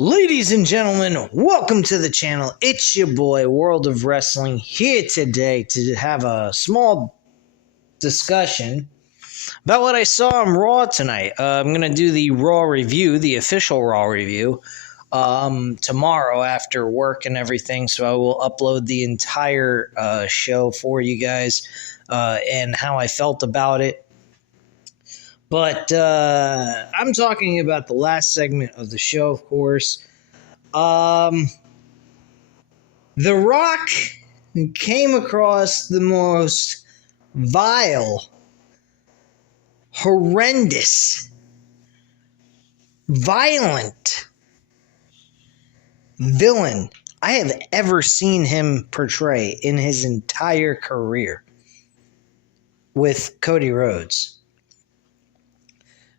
Ladies and gentlemen, welcome to the channel. It's your boy, World of Wrestling, here today to have a small discussion about what I saw on Raw tonight. I'm going to do the Raw review, the official Raw review, tomorrow after work and everything, so I will upload the entire show for you guys and how I felt about it. But I'm talking about the last segment of the show, of course. The Rock came across the most vile, horrendous, violent villain I have ever seen him portray in his entire career with Cody Rhodes.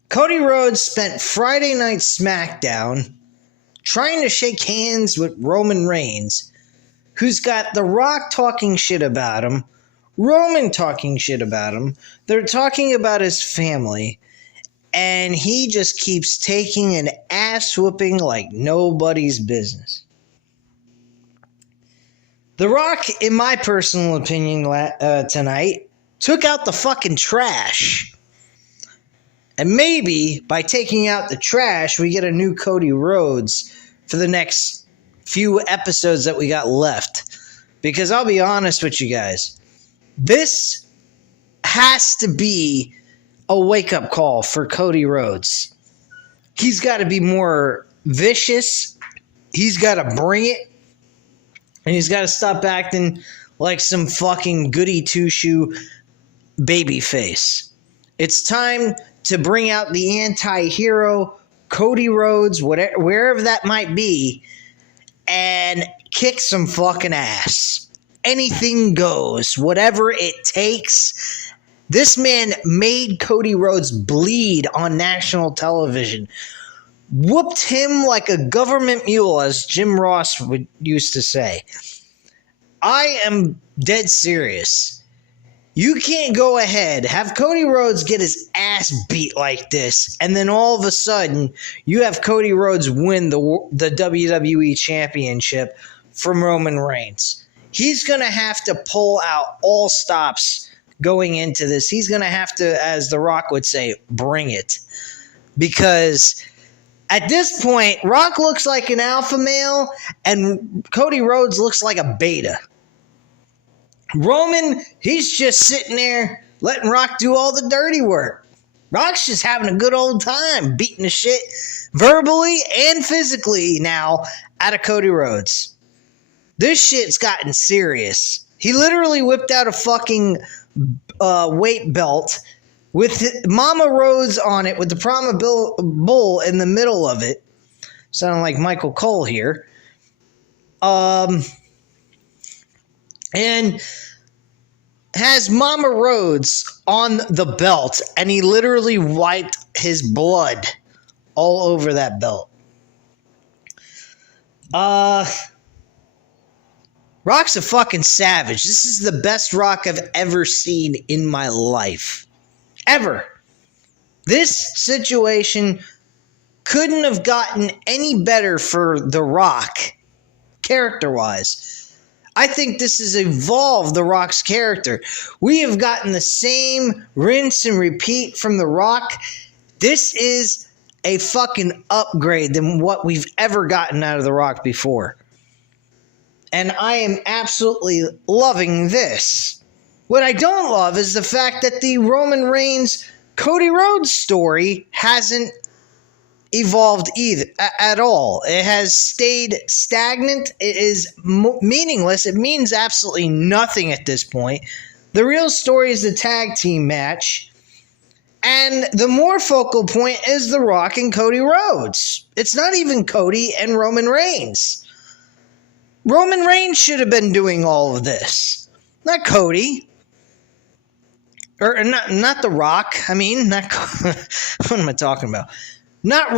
Cody Rhodes spent Friday Night SmackDown trying to shake hands with Roman Reigns, who's got The Rock talking shit about him, Roman talking shit about him, they're talking about his family, and he just keeps taking an ass whooping like nobody's business. The Rock, in my personal opinion, tonight, took out the fucking trash. And maybe by taking out the trash, we get a new Cody Rhodes for the next few episodes that we got left. Because I'll be honest with you guys, this has to be a wake-up call for Cody Rhodes. He's got to be more vicious. He's got to bring it. And he's got to stop acting like some fucking goody two-shoe baby face. It's time to bring out the anti-hero, Cody Rhodes, wherever that might be, and kick some fucking ass. Anything goes, whatever it takes. This man made Cody Rhodes bleed on national television. Whooped him like a government mule, as Jim Ross used to say. I am dead serious. You can't go ahead, have Cody Rhodes get his ass beat like this, and then all of a sudden, you have Cody Rhodes win the WWE Championship from Roman Reigns. He's going to have to pull out all stops going into this. He's going to have to, as The Rock would say, bring it. Because at this point, Rock looks like an alpha male, and Cody Rhodes looks like a beta. Roman, he's just sitting there letting Rock do all the dirty work. Rock's just having a good old time beating the shit verbally and physically now out of Cody Rhodes. This shit's gotten serious. He literally whipped out a fucking weight belt with Mama Rhodes on it with the Brahma Bull in the middle of it. Sounding like Michael Cole here. And has Mama Rhodes on the belt, and he literally wiped his blood all over that belt. Rock's a fucking savage. This is the best Rock I've ever seen in my life. Ever. This situation couldn't have gotten any better for The Rock, character-wise. I think this has evolved The Rock's character. We have gotten the same rinse and repeat from The Rock. This is a fucking upgrade than what we've ever gotten out of The Rock before. And I am absolutely loving this. What I don't love is the fact that the Roman Reigns Cody Rhodes story hasn't evolved either at all. It has stayed stagnant. It is meaningless. It means absolutely nothing at this point. The real story is the tag team match, and the more focal point is The Rock and Cody Rhodes. It's not even Cody and Roman Reigns. Roman Reigns should have been doing all of this, not Cody. Or not The Rock. I mean, not what am I talking about? Not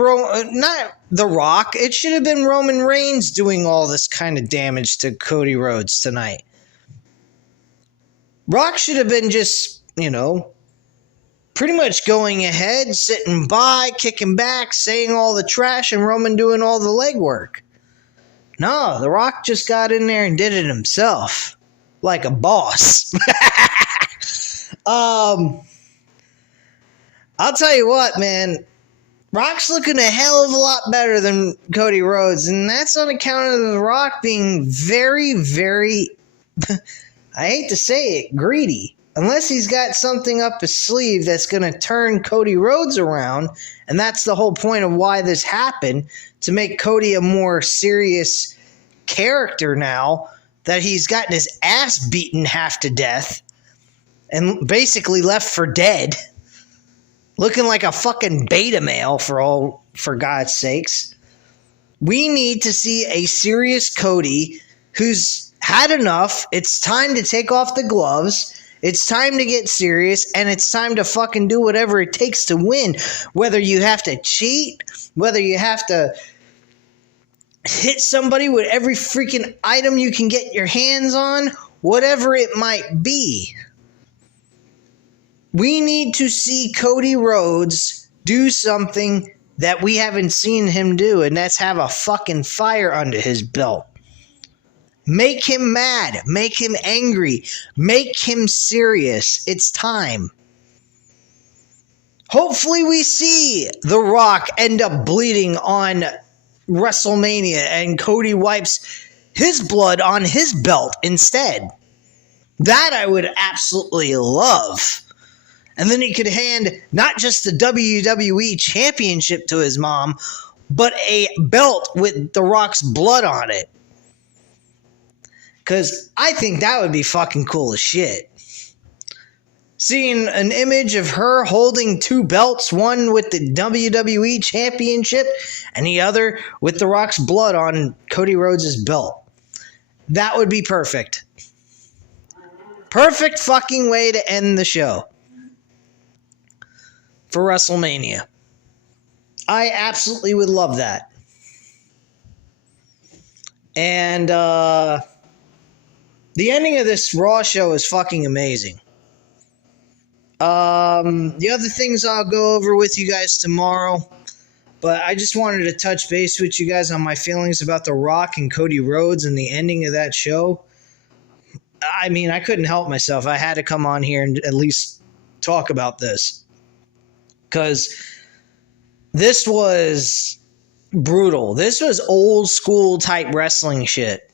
The Rock. It should have been Roman Reigns doing all this kind of damage to Cody Rhodes tonight. Rock should have been just, pretty much going ahead, sitting by, kicking back, saying all the trash, and Roman doing all the legwork. No, The Rock just got in there and did it himself, like a boss. I'll tell you what, man. Rock's looking a hell of a lot better than Cody Rhodes, and that's on account of The Rock being very, very, I hate to say it, greedy. Unless he's got something up his sleeve that's going to turn Cody Rhodes around, and that's the whole point of why this happened, to make Cody a more serious character now that he's gotten his ass beaten half to death and basically left for dead. Looking like a fucking beta male for God's sakes. We need to see a serious Cody who's had enough. It's time to take off the gloves. It's time to get serious, and it's time to fucking do whatever it takes to win. Whether you have to cheat, whether you have to hit somebody with every freaking item you can get your hands on, whatever it might be. We need to see Cody Rhodes do something that we haven't seen him do, and that's have a fucking fire under his belt. Make him mad. Make him angry. Make him serious. It's time. Hopefully we see The Rock end up bleeding on WrestleMania and Cody wipes his blood on his belt instead. That I would absolutely love. And then he could hand not just the WWE Championship to his mom, but a belt with The Rock's blood on it. Because I think that would be fucking cool as shit. Seeing an image of her holding two belts, one with the WWE Championship and the other with The Rock's blood on Cody Rhodes' belt. That would be perfect. Perfect fucking way to end the show. For WrestleMania. I absolutely would love that. And the ending of this Raw show is fucking amazing. The other things I'll go over with you guys tomorrow, but I just wanted to touch base with you guys on my feelings about The Rock and Cody Rhodes and the ending of that show. I mean, I couldn't help myself. I had to come on here and at least talk about this. Because this was brutal. This was old school type wrestling shit.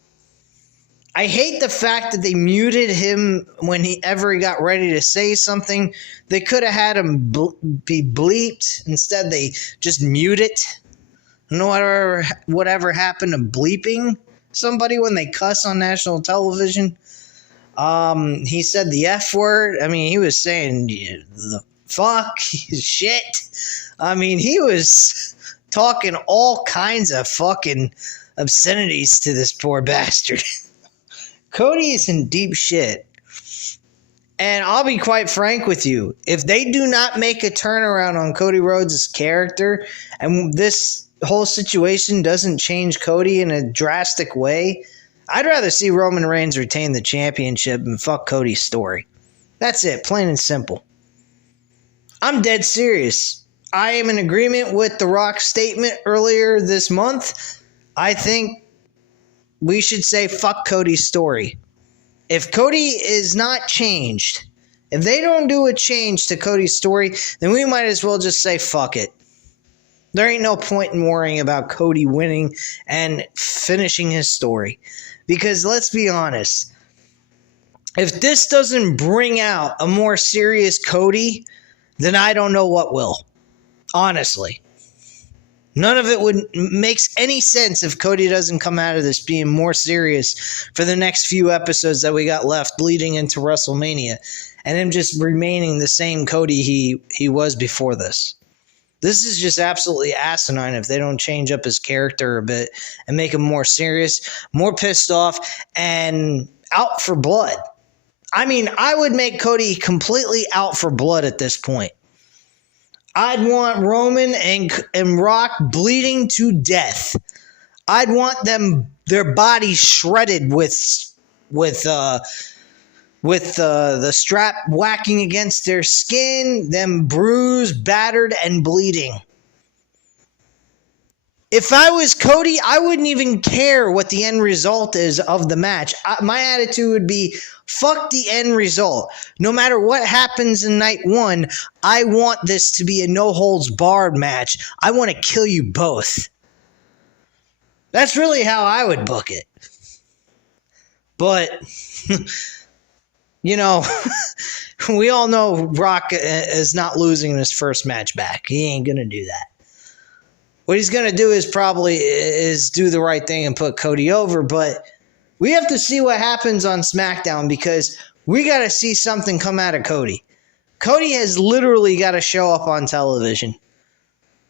I hate the fact that they muted him when he got ready to say something. They could have had him be bleeped. Instead, they just mute it. No whatever happened to bleeping somebody when they cuss on national television. He said the F word. I mean, he was saying the fuck, shit. I mean, he was talking all kinds of fucking obscenities to this poor bastard. Cody is in deep shit. And I'll be quite frank with you. If they do not make a turnaround on Cody Rhodes' character, and this whole situation doesn't change Cody in a drastic way, I'd rather see Roman Reigns retain the championship and fuck Cody's story. That's it, plain and simple. I'm dead serious. I am in agreement with The Rock's statement earlier this month. I think we should say fuck Cody's story. If Cody is not changed, if they don't do a change to Cody's story, then we might as well just say fuck it. There ain't no point in worrying about Cody winning and finishing his story. Because let's be honest, if this doesn't bring out a more serious Cody, then I don't know what will. Honestly. None of it makes any sense if Cody doesn't come out of this being more serious for the next few episodes that we got left leading into WrestleMania, and him just remaining the same Cody he was before this. This is just absolutely asinine if they don't change up his character a bit and make him more serious, more pissed off, and out for blood. I mean, I would make Cody completely out for blood at this point. I'd want Roman and Rock bleeding to death. I'd want their bodies shredded with with the strap whacking against their skin, them bruised, battered, and bleeding. If I was Cody, I wouldn't even care what the end result is of the match. My attitude would be, fuck the end result. No matter what happens in night one, I want this to be a no-holds-barred match. I want to kill you both. That's really how I would book it. But, you know, we all know Rock is not losing in his first match back. He ain't going to do that. What he's going to do is probably do the right thing and put Cody over, but we have to see what happens on SmackDown because we got to see something come out of Cody. Cody has literally got to show up on television.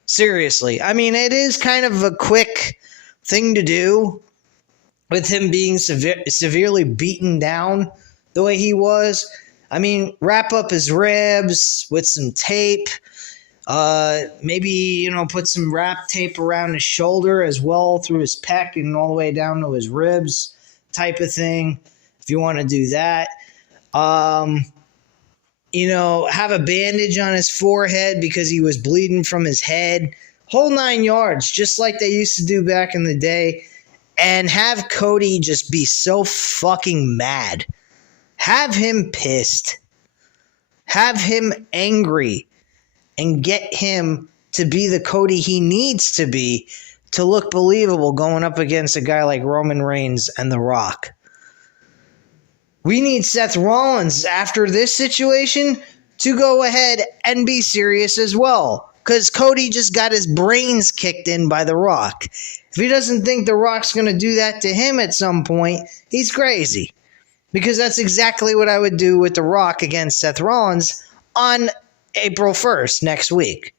Seriously. I mean, it is kind of a quick thing to do with him being severely beaten down the way he was. I mean, wrap up his ribs with some tape. Maybe, put some wrap tape around his shoulder as well through his pec and all the way down to his ribs type of thing, if you want to do that. Have a bandage on his forehead because he was bleeding from his head. Whole 9 yards, just like they used to do back in the day. And have Cody just be so fucking mad. Have him pissed. Have him angry. And get him to be the Cody he needs to be to look believable going up against a guy like Roman Reigns and The Rock. We need Seth Rollins after this situation to go ahead and be serious as well. Because Cody just got his brains kicked in by The Rock. If he doesn't think The Rock's going to do that to him at some point, he's crazy. Because that's exactly what I would do with The Rock against Seth Rollins on April 1st, next week.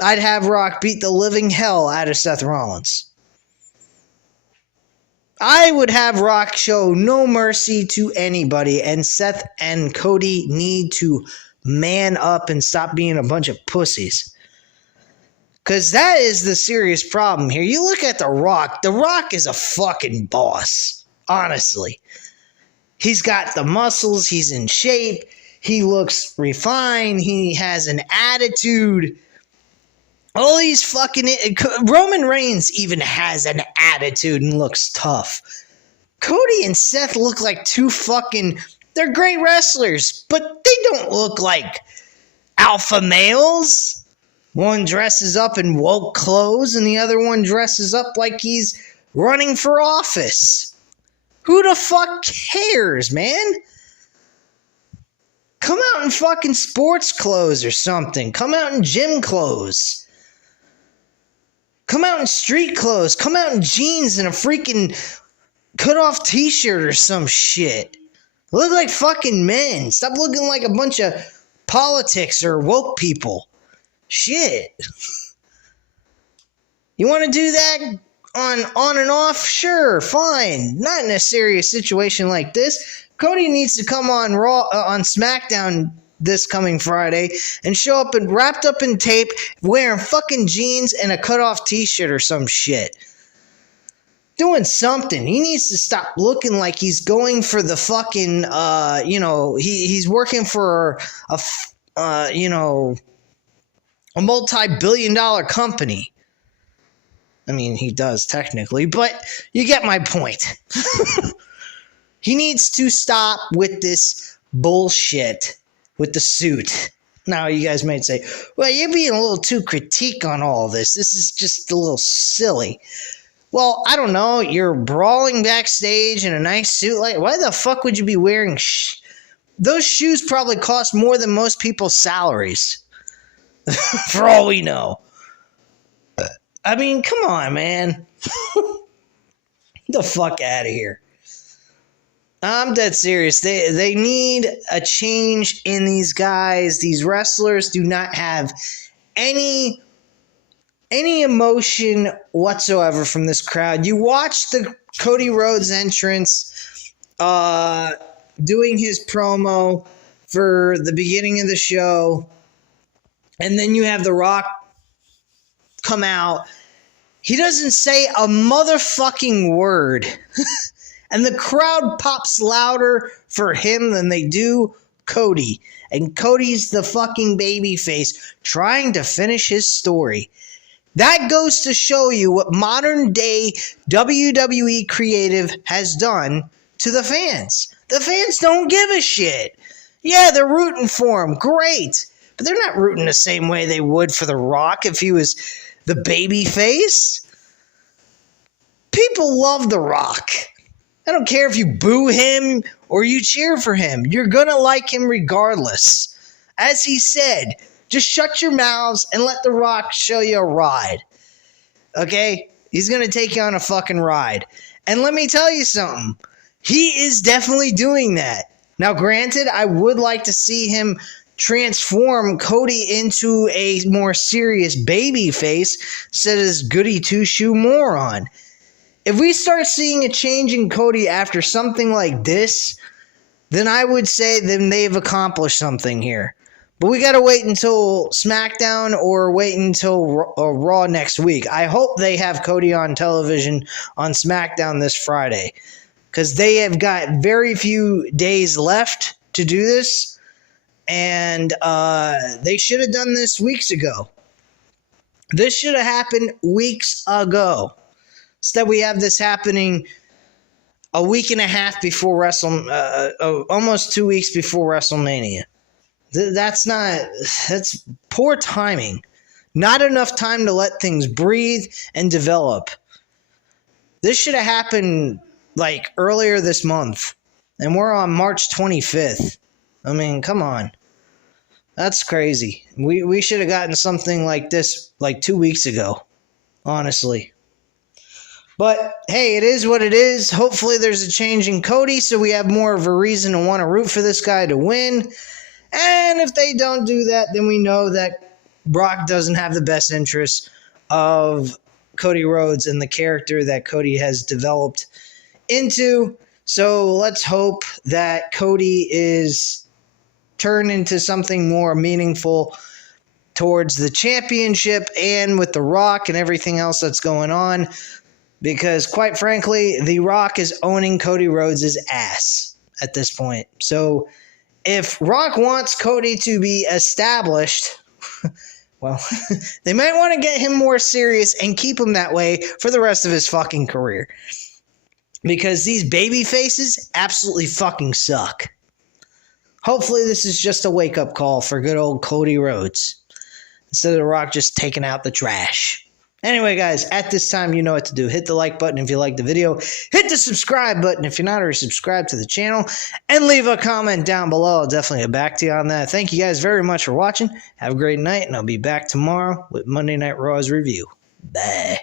I'd have Rock beat the living hell out of Seth Rollins. I would have Rock show no mercy to anybody, and Seth and Cody need to man up and stop being a bunch of pussies. Because that is the serious problem here. You look at The Rock. The Rock is a fucking boss. Honestly. He's got the muscles. He's in shape. He looks refined. He has an attitude. All these fucking... Roman Reigns even has an attitude and looks tough. Cody and Seth look like two fucking... They're great wrestlers, but they don't look like alpha males. One dresses up in woke clothes and the other one dresses up like he's running for office. Who the fuck cares, man? Come out in fucking sports clothes or something. Come out in gym clothes. Come out in street clothes. Come out in jeans and a freaking cut-off t-shirt or some shit. Look like fucking men. Stop looking like a bunch of politics or woke people. Shit. You want to do that on and off? Sure, fine. Not in a serious situation like this. Cody needs to come on Raw on SmackDown this coming Friday and show up and wrapped up in tape, wearing fucking jeans and a cut-off t-shirt or some shit. Doing something. He needs to stop looking like he's going for the fucking, he's working for a multi-billion-dollar company. I mean, he does technically, but you get my point. He needs to stop with this bullshit with the suit. Now, you guys might say, well, you're being a little too critique on all this. This is just a little silly. Well, I don't know. You're brawling backstage in a nice suit. Like, why the fuck would you be wearing those shoes probably cost more than most people's salaries. For all we know. I mean, come on, man. Get the fuck out of here. I'm dead serious. They need a change in these guys. These wrestlers do not have any emotion whatsoever from this crowd. You watch the Cody Rhodes entrance, doing his promo for the beginning of the show, and then you have The Rock come out. He doesn't say a motherfucking word. And the crowd pops louder for him than they do Cody. And Cody's the fucking babyface trying to finish his story. That goes to show you what modern day WWE creative has done to the fans. The fans don't give a shit. Yeah, they're rooting for him. Great. But they're not rooting the same way they would for The Rock if he was the babyface. People love The Rock. I don't care if you boo him or you cheer for him. You're going to like him regardless. As he said, just shut your mouths and let The Rock show you a ride. Okay? He's going to take you on a fucking ride. And let me tell you something. He is definitely doing that. Now, granted, I would like to see him transform Cody into a more serious baby face instead of this goody two-shoe moron. If we start seeing a change in Cody after something like this, then I would say then they've accomplished something here. But we got to wait until SmackDown or wait until Raw next week. I hope they have Cody on television on SmackDown this Friday, because they have got very few days left to do this, and they should have done this weeks ago. This should have happened weeks ago. Instead, we have this happening a week and a half before almost 2 weeks before WrestleMania. That's poor timing. Not enough time to let things breathe and develop. This should have happened like earlier this month, and we're on March 25th. I mean, come on. That's crazy. We should have gotten something like this like 2 weeks ago, honestly. But hey, it is what it is. Hopefully there's a change in Cody so we have more of a reason to want to root for this guy to win. And if they don't do that, then we know that Brock doesn't have the best interests of Cody Rhodes and the character that Cody has developed into. So let's hope that Cody is turned into something more meaningful towards the championship and with The Rock and everything else that's going on. Because quite frankly, The Rock is owning Cody Rhodes' ass at this point. So if Rock wants Cody to be established, well, they might want to get him more serious and keep him that way for the rest of his fucking career. Because these baby faces absolutely fucking suck. Hopefully this is just a wake-up call for good old Cody Rhodes, instead of The Rock just taking out the trash. Anyway, guys, at this time, you know what to do. Hit the like button if you like the video. Hit the subscribe button if you're not already subscribed to the channel. And leave a comment down below. I'll definitely get back to you on that. Thank you guys very much for watching. Have a great night, and I'll be back tomorrow with Monday Night Raw's review. Bye.